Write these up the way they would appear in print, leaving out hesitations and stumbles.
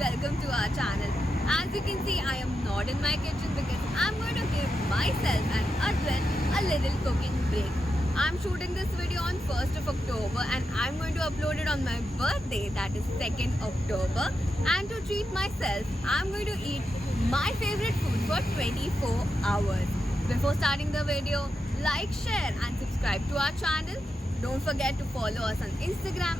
welcome to our channel. As you can see, I am not in my kitchen because I'm going to give myself and Advait a little cooking break. I'm shooting this video on 1st of October and I'm going to upload it on my birthday, that is 2nd October. And to treat myself, I'm going to eat my favorite food for 24 hours. Before starting the video, like, share and subscribe to our channel. Don't forget to follow us on Instagram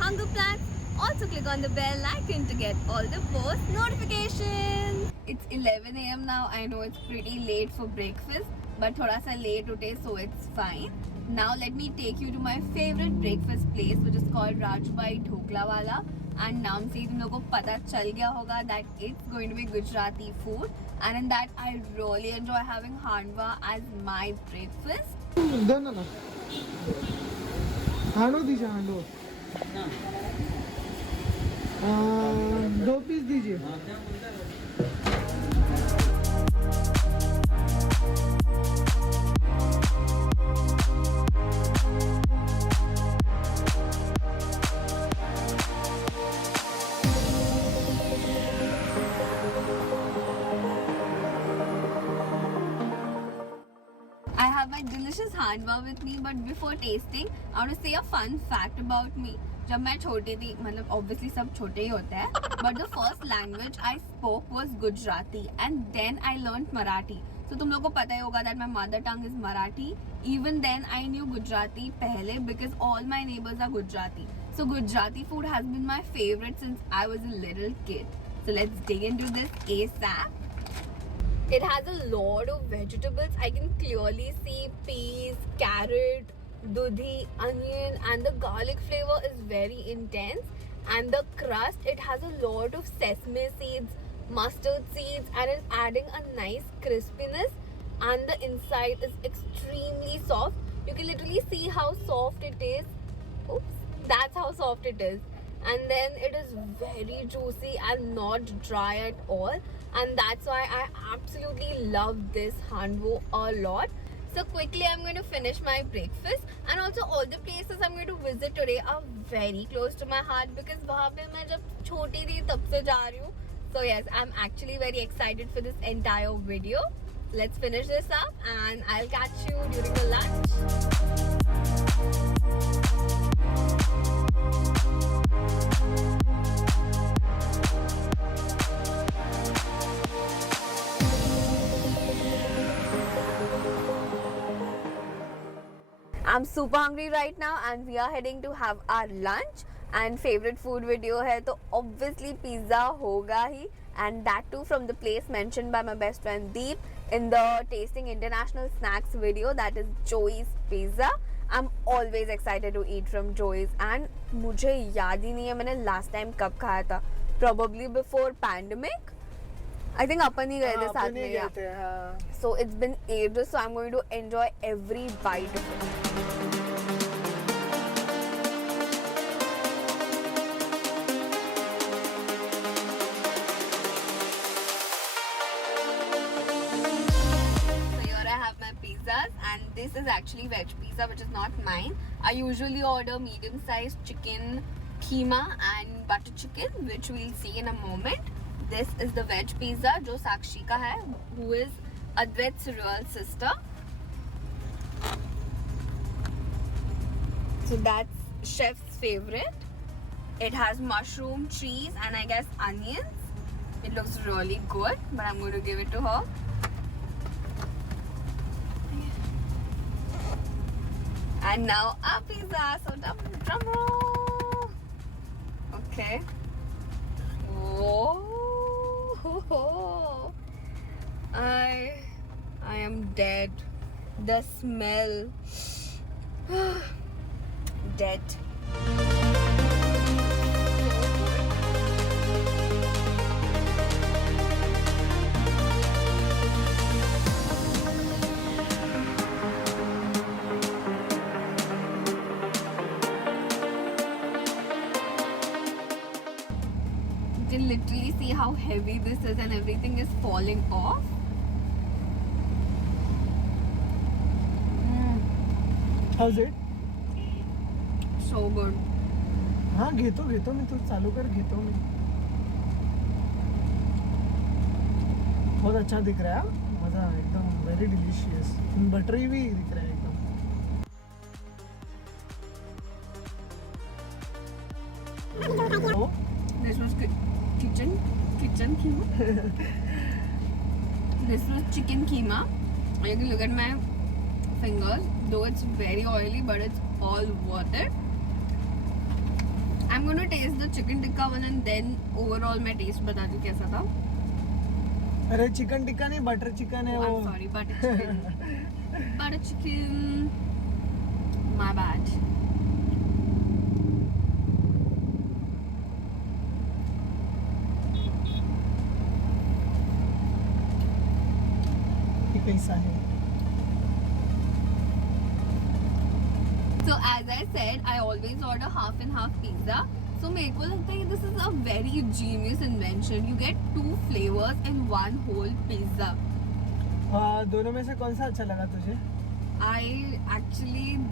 @HungerPlans. Also click on the bell icon to get all the post notifications. It's 11 a.m. now. I know it's pretty late for breakfast, but thoda sa late utte so it's fine. Now let me take you to my favorite breakfast place, which is called Rajbai Dhokla Wala. And naam se tum logo ko pata chal gaya hoga that it's going to be Gujarati food. And in that I really enjoy having handwa as my breakfast. Done na. हांडो दीजिए हांडो 2 piece दीजिए I have my delicious handwa with me, but before tasting, I want to say a fun fact about me. जब मैं छोटी थी, मतलब obviously सब छोटे ही होते हैं, but the first language I spoke was Gujarati and then I learned Marathi. So तुम लोगों को पता ही होगा that my mother tongue is Marathi. Even then I knew Gujarati पहले because all my neighbors are Gujarati. So Gujarati food has been my favorite since I was a little kid. So let's dig into this ASAP. It has a lot of vegetables. I can clearly see peas, carrot, dudhi, onion, and the garlic flavor is very intense. And the crust, it has a lot of sesame seeds, mustard seeds, and it's adding a nice crispiness. And the inside is extremely soft. You can literally see how soft it is. Oops, that's how soft it is. And then it is very juicy and not dry at all, and that's why I absolutely love this handwo a lot. So quickly I'm going to finish my breakfast, and also all the places I'm going to visit today are very close to my heart because wahan pe main jab choti thi tab se ja rahi hu. So yes, I'm actually very excited for this entire video. Let's finish this up and I'll catch you during the lunch. I'm super hungry right now and we are heading to have our lunch. And favorite food video है तो obviously pizza होगा ही, and that too from the place mentioned by my best friend Deep in the tasting international snacks video, that is Joey's Pizza. I'm always excited to eat from Joey's and मुझे याद ही नहीं है मैंने last time कब खाया था, probably before pandemic. I think अपन ही गए थे साथ में, so it's been ages, so I'm going to enjoy every bite of it. Pizzas, and this is actually veg pizza, which is not mine. I usually order medium sized chicken keema and butter chicken, which we'll see in a moment. This is the veg pizza जो साक्षी का है, who is Advait's real sister. So that's chef's favorite. It has mushroom, cheese, and I guess onions. It looks really good, but I'm going to give it to her. And now our pizza, so drum roll. Okay. Whoa. I am dead. The smell. Dead. You can literally see how heavy this is and everything is falling off. How's it? So good. हाँ घेतो मी तू चालू कर घेतो मी बहुत अच्छा दिख रहा है, मज़ा एकदम वेरी डिलीशियस, बटरी भी दिख रहा है एकदम। This was kitchen keema. This was chicken keema. You can look at my fingers, though it's very oily, but it's all worth it. I'm going to taste the chicken tikka one and then overall my taste बता दूँ कैसा था. अरे chicken tikka नहीं, butter chicken है वो। I'm sorry, butter chicken. Butter chicken. My bad. ये कैसा है? So as I said, I always order half and half pizza. So मेरे को लगता है this is a very genius invention. You get 2 flavors in one whole pizza. दोनों में से कौन सा अच्छा लगा तुझे?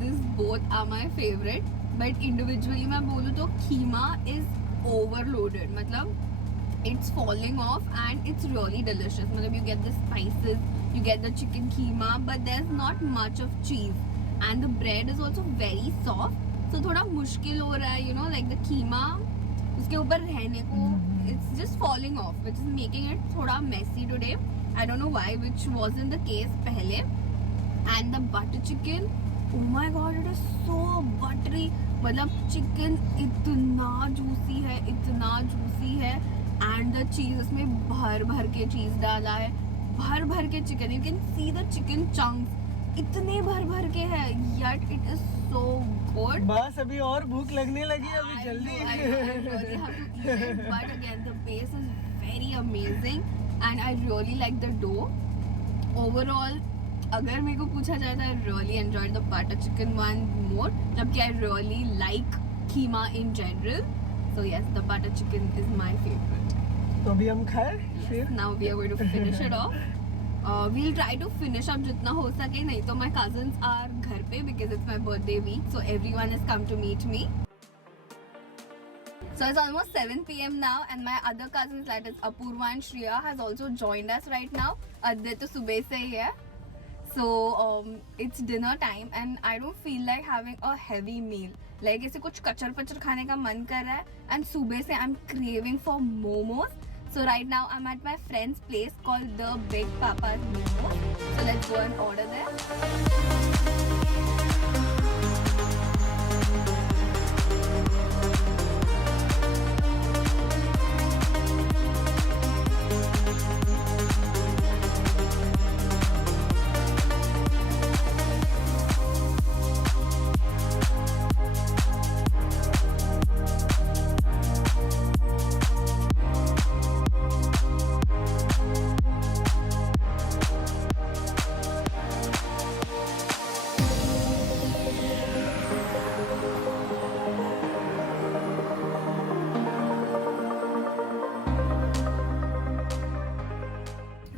This both are my favorite. But individually मैं बोलूँ तो keema is overloaded. मतलब it's falling off and it's really delicious. मतलब you get the spices, you get the chicken keema, but there's not much of cheese. And the bread is also very soft. So थोड़ा मुश्किल हो रहा है, you know, like the keema उसके ऊपर रहने को it's just falling off, which is making it थोड़ा messy today. I don't know why, which wasn't the case पहले. And the butter chicken, oh my god, it is so buttery. मतलब chicken इतना juicy है and the cheese उसमें भर के cheese डाला है, भर के chicken. You can see the chicken chunks इतने भर के है, yet it is so good. बस अभी और भूख लगने लगी है, अभी I जल्दी। really have to eat it, but again the base is very amazing and I really like the dough. Overall, अगर मेरे को पूछा जाए तो I really enjoyed the butter chicken one more, जबकि I really like keema in general. So yes, the butter chicken is my favorite. तो अभी हम खाए फिर? Now we are going to finish it off. We'll try to finish up जितना हो सके, नहीं तो my cousins are घर पे because it's my birthday week, so everyone has come to meet me. So it's almost 7 p.m. now and my other cousins, that is Apurva and Shriya, has also joined us right now. Adit to सुबह से ही है. So it's dinner time and I don't feel like having a heavy meal. Like ऐसे कुछ कचर पचर खाने का मन कर रहा है and सुबह से I'm craving for momos. So right now I'm at my friend's place called the Big Papa's Momos. So let's go and order there.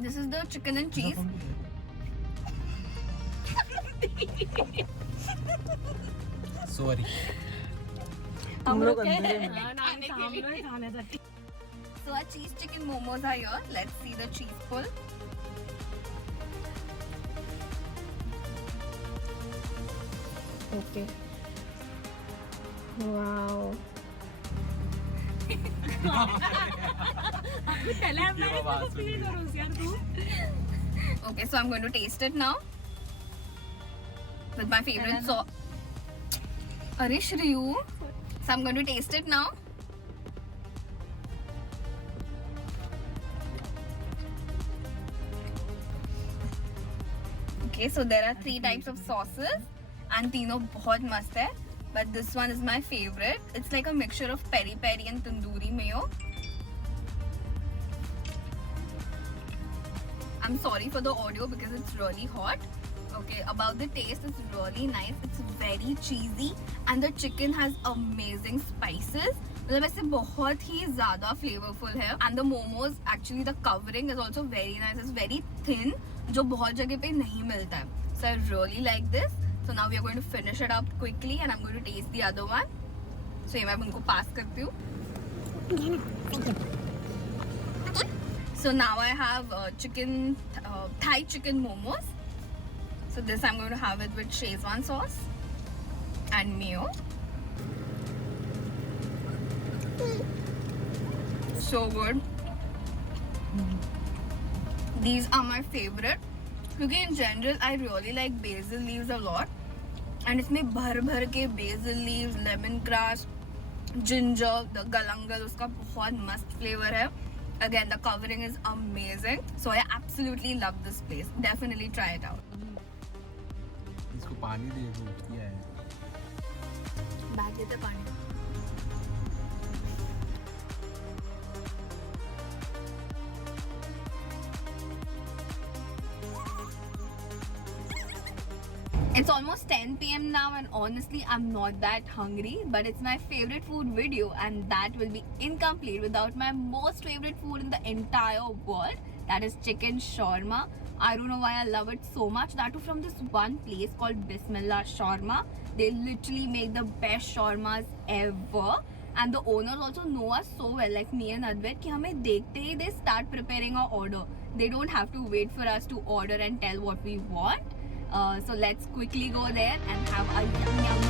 This is the chicken and cheese. Sorry तुम लोग अंधेरे में। So our cheese chicken momos are here. Let's see the cheese pull. Okay. Wow. Okay, so I'm going to taste it now with my favorite sauce. Arey Shriyu. So I'm going to taste it now. Okay, so there are 3 types of sauces and तीनों बहुत मस्त है. But this one is my favorite. It's like a mixture of peri peri and tandoori mayo. I'm sorry for the audio because it's really hot. Okay, about the taste, it's really nice. It's very cheesy and the chicken has amazing spices. मतलब ऐसे बहुत ही ज़्यादा flavorful है. And the momos, actually the covering is also very nice. It's very thin, जो बहुत जगह पे नहीं मिलता है. So I really like this. So now we are going to finish it up quickly and I'm going to taste the other one. So ये मैं उनको pass करती हूँ. So now I have chicken, Thai chicken momos. So this I'm going to have it with Szechuan sauce and mayo. So good. These are my favorite. क्योंकि in general I really like basil leaves a lot. And इसमें भर भर के basil leaves, lemongrass, ginger, the galangal उसका बहुत मस्त flavor है. Again, the covering is amazing. So I absolutely love this place. Definitely try it out. इसको पानी दे दो क्या है बैग देते पानी. It's almost 10 p.m. now and honestly I'm not that hungry, but it's my favorite food video and that will be incomplete without my most favorite food in the entire world, that is chicken shawarma. I don't know why I love it so much, that too from this one place called Bismillah Shawarma. They literally make the best shawarmas ever and the owners also know us so well, like me and Advait, कि हमें देखते ही they start preparing our order. They don't have to wait for us to order and tell what we want. So let's quickly go there and have a yum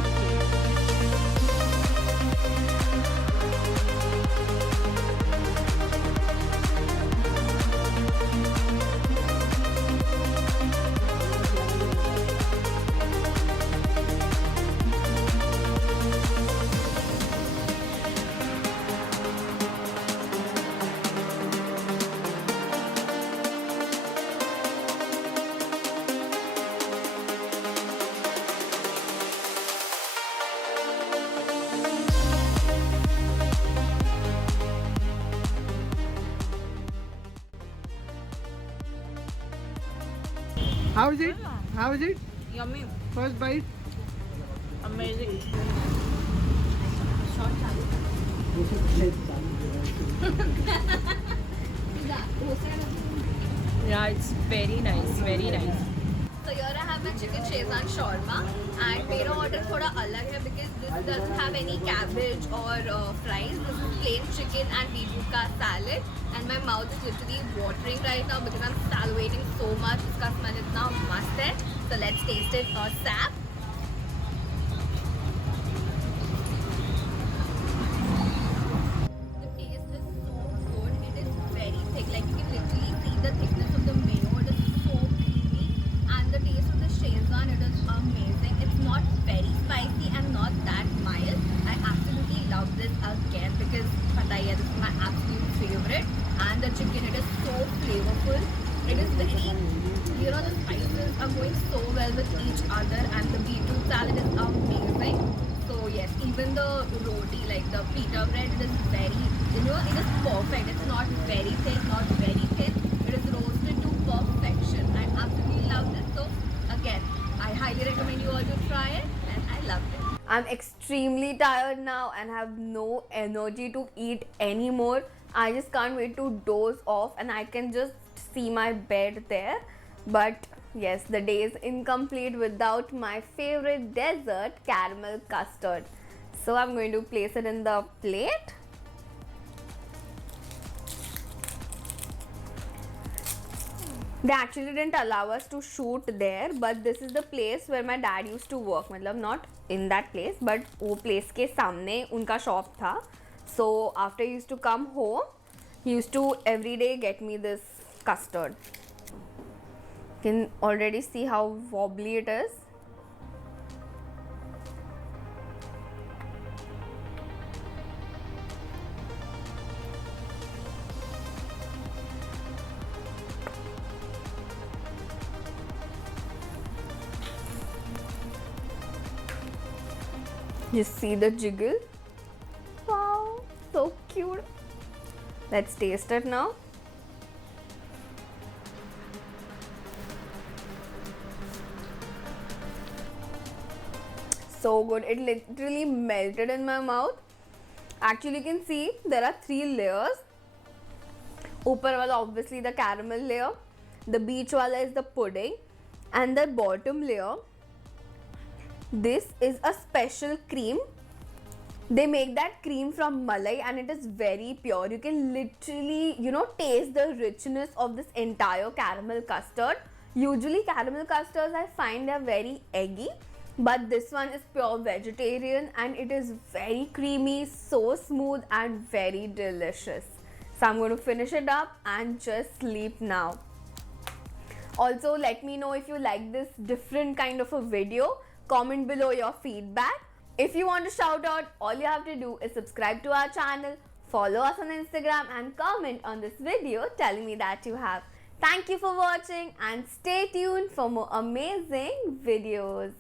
How is it? How is it? Yummy. First bite. Amazing. Yeah, it's very nice. Very nice. So here I have my chicken Szechuan shawarma and मेरा order थोड़ा अलग है because this doesn't have any cabbage or fries. This is plain chicken and beetroot का salad and my mouth is literally watering right now because I'm salivating so much. इसका smell इतना मस्त है. So let's taste it ASAP. The taste is so good. It is very thick. Like you can literally see the thickness of the mayo. It is so creamy. And the taste of the Szechuan, it is amazing. It's not very spicy and not that mild. I absolutely love this again because pata hai, this is my absolute favorite. And the chicken, it is so flavorful. It is very, the spices are going so well with each other and the beetroot salad is amazing. So yes, even the roti, like the pita bread, it is very, it is perfect. It's not very thick, not very thin. It is roasted to perfection. I absolutely love this. So again, I highly recommend you all to try it and I loved it. I'm extremely tired now and have no energy to eat anymore. I just can't wait to doze off and I can just see my bed there. But yes, the day is incomplete without my favorite dessert, caramel custard. So I'm going to place it in the plate. They actually didn't allow us to shoot there, but this is the place where my dad used to work. मतलब not in that place, but वो place के सामने उनका shop था. So after he used to come home, he used to every day get me this custard. You can already see how wobbly it is. Just see the jiggle. Wow, so cute. Let's taste it now. So good. It literally melted in my mouth. Actually, you can see there are 3 layers. Upar wala obviously the caramel layer. The beach wala is the pudding. And the bottom layer, this is a special cream They make that cream from malai and it is very pure. You can literally, taste the richness of this entire caramel custard. Usually caramel custards I find they're very eggy, but this one is pure vegetarian and it is very creamy, so smooth and very delicious. So I'm going to finish it up and just sleep now. Also, let me know if you like this different kind of a video. Comment below your feedback. If you want to shout out, all you have to do is subscribe to our channel, follow us on Instagram and comment on this video telling me that you have. Thank you for watching and stay tuned for more amazing videos.